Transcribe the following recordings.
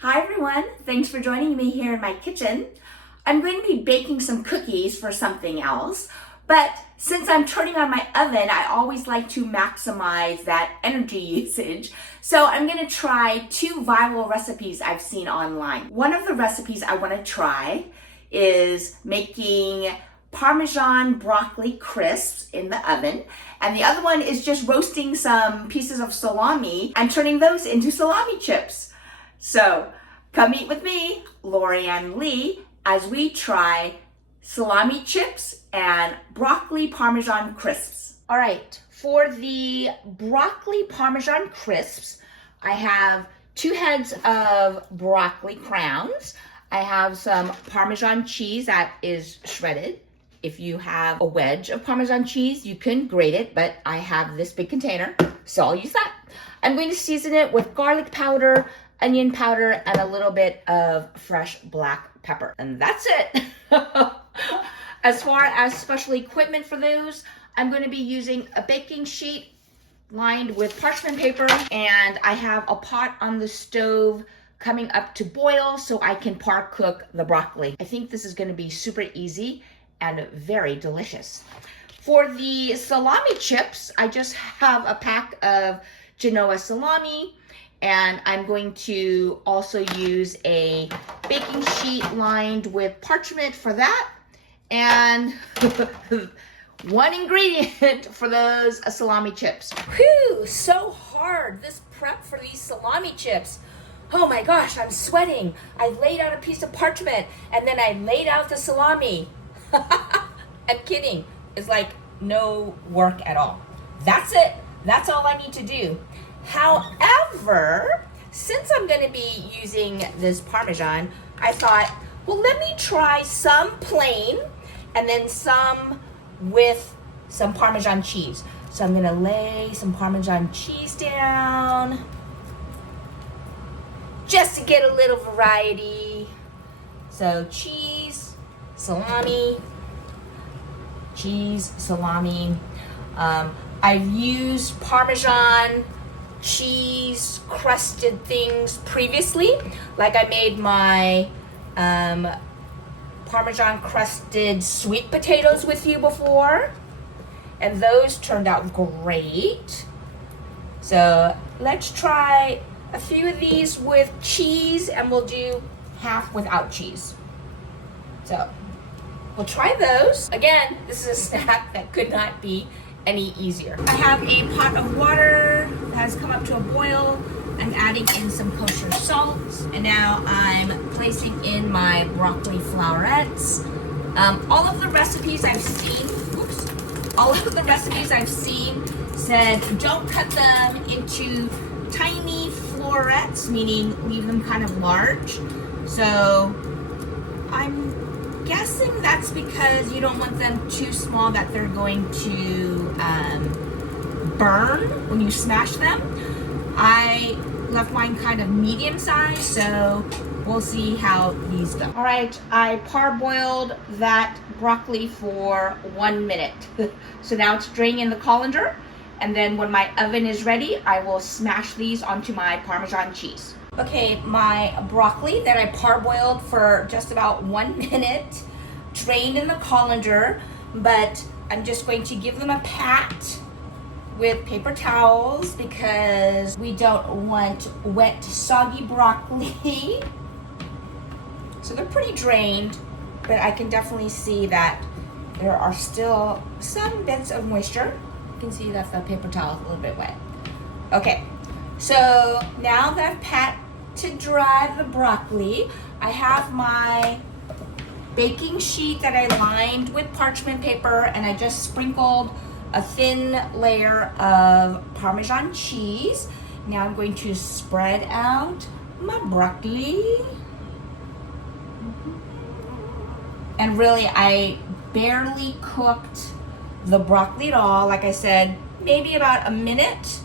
Hi everyone, thanks for joining me here in my kitchen. I'm going to be baking some cookies for something else, but since I'm turning on my oven, I always like to maximize that energy usage. So I'm going to try two viral recipes I've seen online. One of the recipes I want to try is making Parmesan broccoli crisps in the oven, and the other one is just roasting some pieces of salami and turning those into salami chips. So come eat with me, Lorianne Lee, as we try salami chips and broccoli Parmesan crisps. All right, for the broccoli Parmesan crisps, I have 2 heads of broccoli crowns. I have some Parmesan cheese that is shredded. If you have a wedge of Parmesan cheese, you can grate it, but I have this big container, so I'll use that. I'm going to season it with garlic powder, onion powder, and a little bit of fresh black pepper. And that's it. As far as special equipment for those, I'm going to be using a baking sheet lined with parchment paper, and I have a pot on the stove coming up to boil so I can par cook the broccoli. I think this is going to be super easy and very delicious. For the salami chips, I just have a pack of Genoa salami, and I'm going to also use a baking sheet lined with parchment for that, and one ingredient for those salami chips. Whew, so hard, this prep for these salami chips. Oh my gosh, I'm sweating. I laid out a piece of parchment, and then I laid out the salami. I'm kidding. It's like no work at all. That's it. That's all I need to do. However, since I'm going to be using this Parmesan, I thought, well, let me try some plain and then some with some Parmesan cheese. So I'm going to lay some Parmesan cheese down just to get a little variety. So cheese, salami, cheese, salami. I've used Parmesan cheese crusted things previously, like I made my Parmesan crusted sweet potatoes with you before, and those turned out great. So let's try a few of these with cheese, and we'll do half without cheese. So we'll try those. Again, this is a snack that could not be any easier. I have a pot of water that has come up to a boil. I'm adding in some kosher salt, and now I'm placing in my broccoli florets. All of the recipes I've seen said don't cut them into tiny florets, meaning leave them kind of large. So I'm guessing that's because you don't want them too small that they're going to burn when you smash them. I left mine kind of medium size, so we'll see how these go. All right, I parboiled that broccoli for 1 minute. So now it's draining in the colander, and then when my oven is ready, I will smash these onto my Parmesan cheese. Okay, my broccoli that I parboiled for just about 1 minute drained in the colander, but I'm just going to give them a pat with paper towels because we don't want wet, soggy broccoli. So they're pretty drained, but I can definitely see that there are still some bits of moisture. You can see that the paper towel is a little bit wet. Okay, so now that I've pat to dry the broccoli, I have my baking sheet that I lined with parchment paper, and I just sprinkled a thin layer of Parmesan cheese. Now I'm going to spread out my broccoli. And really, I barely cooked the broccoli at all. Like I said, maybe about a minute,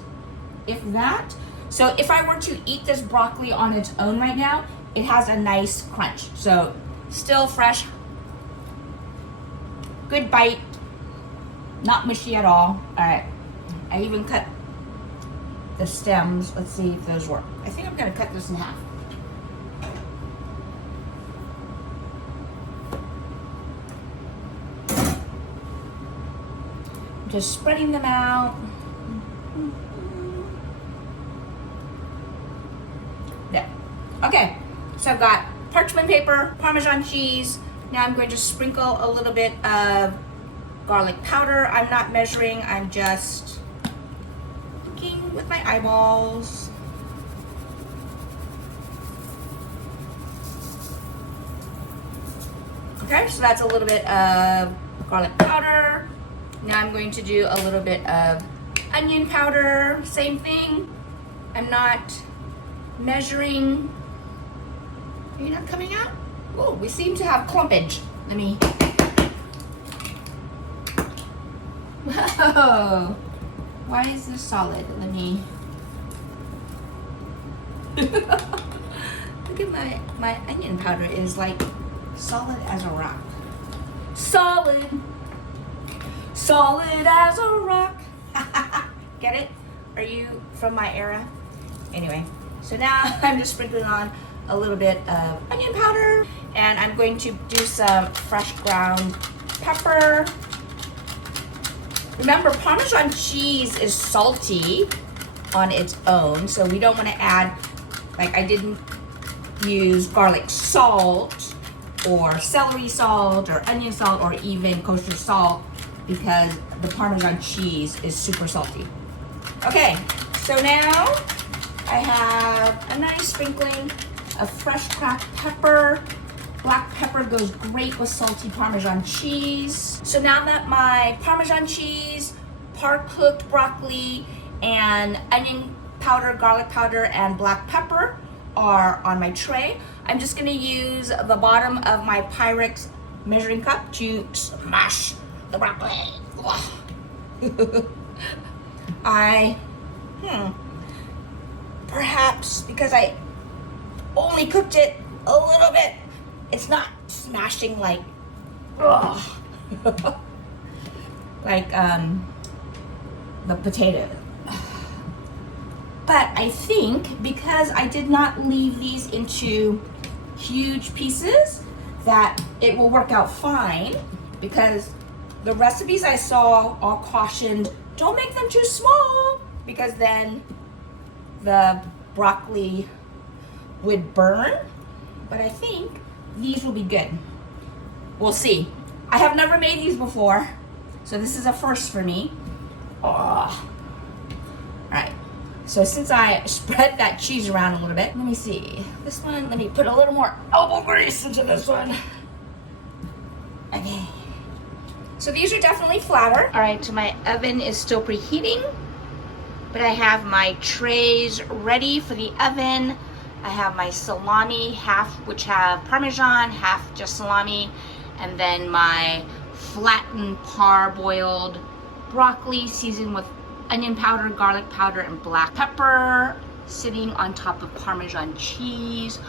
if that. So if I were to eat this broccoli on its own right now, it has a nice crunch. So still fresh, good bite, not mushy at all. All right, I even cut the stems. Let's see if those work. I think I'm gonna cut this in half. Just spreading them out. There. Okay, so I've got parchment paper, Parmesan cheese. Now I'm going to sprinkle a little bit of garlic powder. I'm not measuring, I'm just looking with my eyeballs. Okay, so that's a little bit of garlic powder. Now I'm going to do a little bit of onion powder. Same thing. I'm not measuring. Are you not coming out? Oh, we seem to have clumpage. Let me. Whoa. Why is this solid? Let me. Look at my onion powder is like solid as a rock. Solid. Solid as a rock. Get it? Are you from my era? Anyway, so now I'm just sprinkling on a little bit of onion powder, and I'm going to do some fresh ground pepper. Remember, Parmesan cheese is salty on its own, so we don't want to add, like I didn't use garlic salt or celery salt or onion salt or even kosher salt, because the Parmesan cheese is super salty. Okay, so now I have a nice sprinkling of fresh cracked pepper. Black pepper goes great with salty Parmesan cheese. So now that my Parmesan cheese, par-cooked broccoli, and onion powder, garlic powder, and black pepper are on my tray, I'm just gonna use the bottom of my Pyrex measuring cup to smash the broccoli. Perhaps because I only cooked it a little bit, it's not smashing like, like the potato. But I think because I did not leave these into huge pieces, that it will work out fine, because the recipes I saw all cautioned, don't make them too small, because then the broccoli would burn. But I think these will be good. We'll see. I have never made these before, so this is a first for me. All right, so since I spread that cheese around a little bit, let me see. This one, let me put a little more elbow grease into this one. Okay. So these are definitely flatter. All right, so my oven is still preheating, but I have my trays ready for the oven. I have my salami, half which have Parmesan, half just salami, and then my flattened parboiled broccoli seasoned with onion powder, garlic powder, and black pepper sitting on top of Parmesan cheese.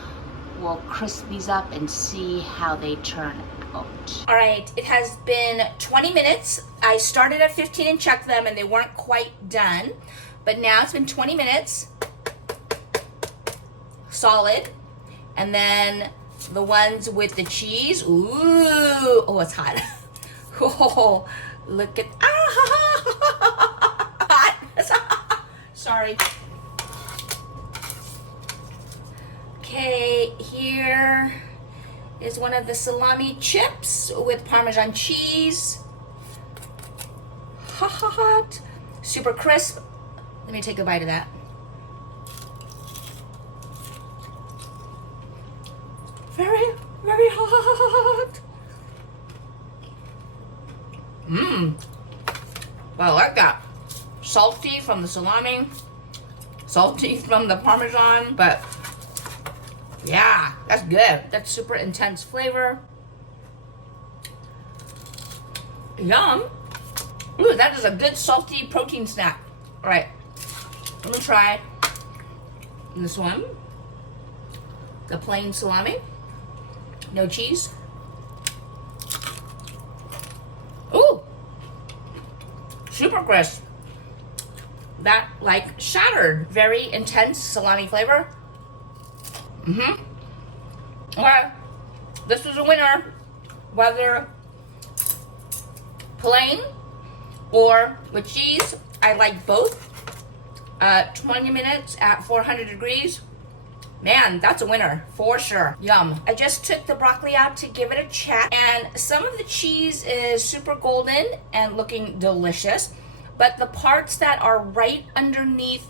We'll crisp these up and see how they turn out. All right, it has been 20 minutes. I started at 15 and checked them, and they weren't quite done, but now it's been 20 minutes. Solid. And then the ones with the cheese, ooh, oh, it's hot. Oh, look at, hot. Sorry. Okay, here is one of the salami chips with Parmesan cheese. Hot. Super crisp. Let me take a bite of that. Very, very hot. I like that. Salty from the salami, salty from the Parmesan, but yeah, that's good. That's super intense flavor. Yum. Ooh, that is a good salty protein snack. All right, I'm gonna try this one. The plain salami, no cheese. Ooh, super crisp. That like shattered. Very intense salami flavor. Okay, this was a winner. Whether plain or with cheese. I like both. 20 minutes at 400 degrees. Man, that's a winner for sure. Yum. I just took the broccoli out to give it a check, and some of the cheese is super golden and looking delicious, but the parts that are right underneath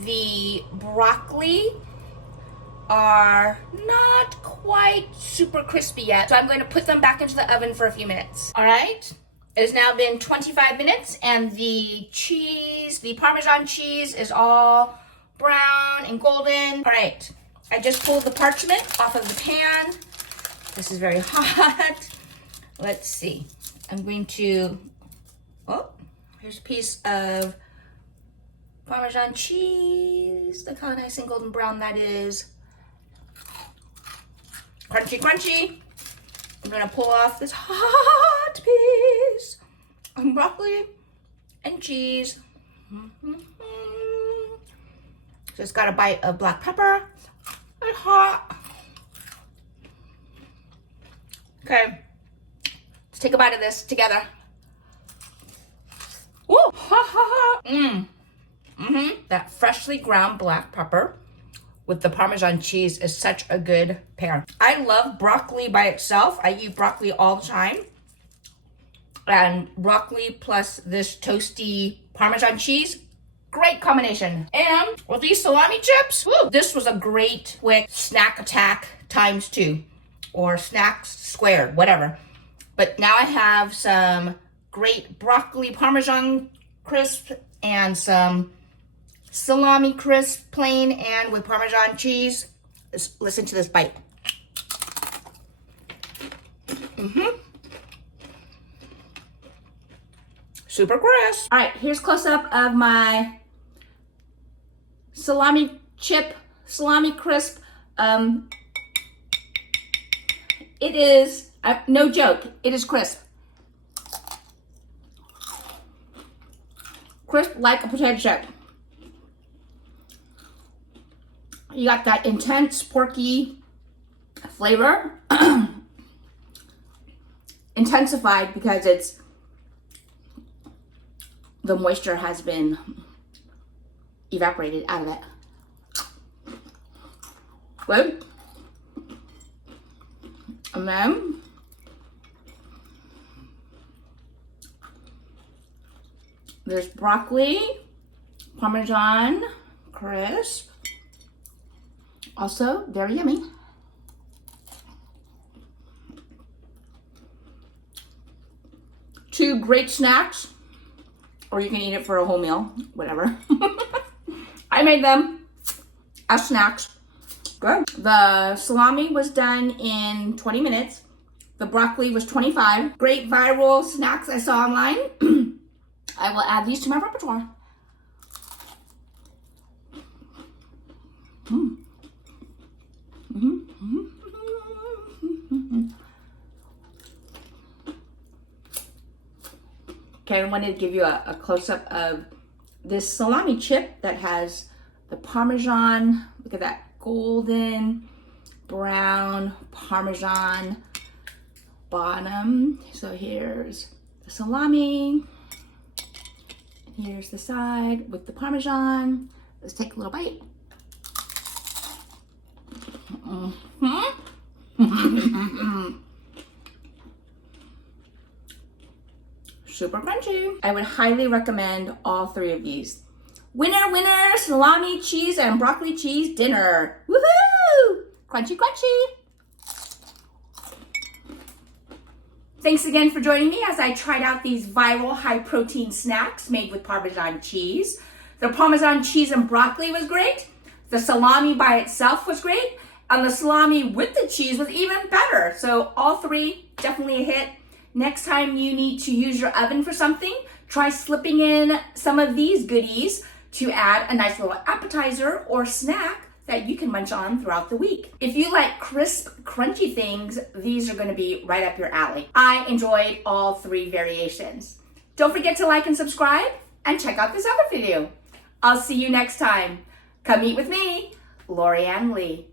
the broccoli are not quite super crispy yet. So I'm going to put them back into the oven for a few minutes. All right. It has now been 25 minutes and the cheese, the Parmesan cheese is all brown and golden. All right, I just pulled the parchment off of the pan. This is very hot. Let's see. I'm going to, oh, here's a piece of Parmesan cheese. Look how nice and golden brown that is. Crunchy, crunchy. I'm gonna pull off this hot piece of broccoli and cheese. Just got a bite of black pepper. It's hot. Okay, let's take a bite of this together. Woo! Ha ha ha! That freshly ground black pepper with the Parmesan cheese is such a good pair. I love broccoli by itself. I eat broccoli all the time. And broccoli plus this toasty Parmesan cheese, great combination. And with these salami chips, woo, this was a great quick snack attack ×2, or snacks squared, whatever. But now I have some great broccoli Parmesan crisp and some salami crisp, plain and with Parmesan cheese. Listen to this bite. Super crisp. All right, here's close up of my salami crisp. It is, no joke, it is crisp. Crisp like a potato chip. You got that intense porky flavor, intensified because the moisture has been evaporated out of it. Good. And then there's broccoli, Parmesan crisp. Also very yummy. Two great snacks, or you can eat it for a whole meal, whatever. I made them as snacks. Good. The salami was done in 20 minutes. The broccoli was 25. Great viral snacks I saw online. I will add these to my repertoire. Okay, I wanted to give you a close-up of this salami chip that has the Parmesan. Look at that golden brown Parmesan bottom. So here's the salami. Here's the side with the Parmesan. Let's take a little bite. Super crunchy. I would highly recommend all three of these. Winner, winner, salami, cheese, and broccoli cheese dinner. Woohoo! Crunchy, crunchy. Thanks again for joining me as I tried out these viral high protein snacks made with Parmesan cheese. The Parmesan cheese and broccoli was great. The salami by itself was great. And the salami with the cheese was even better. So all three, definitely a hit. Next time you need to use your oven for something, try slipping in some of these goodies to add a nice little appetizer or snack that you can munch on throughout the week. If you like crisp, crunchy things, these are gonna be right up your alley. I enjoyed all three variations. Don't forget to like and subscribe and check out this other video. I'll see you next time. Come eat with me, Lorianne Lee.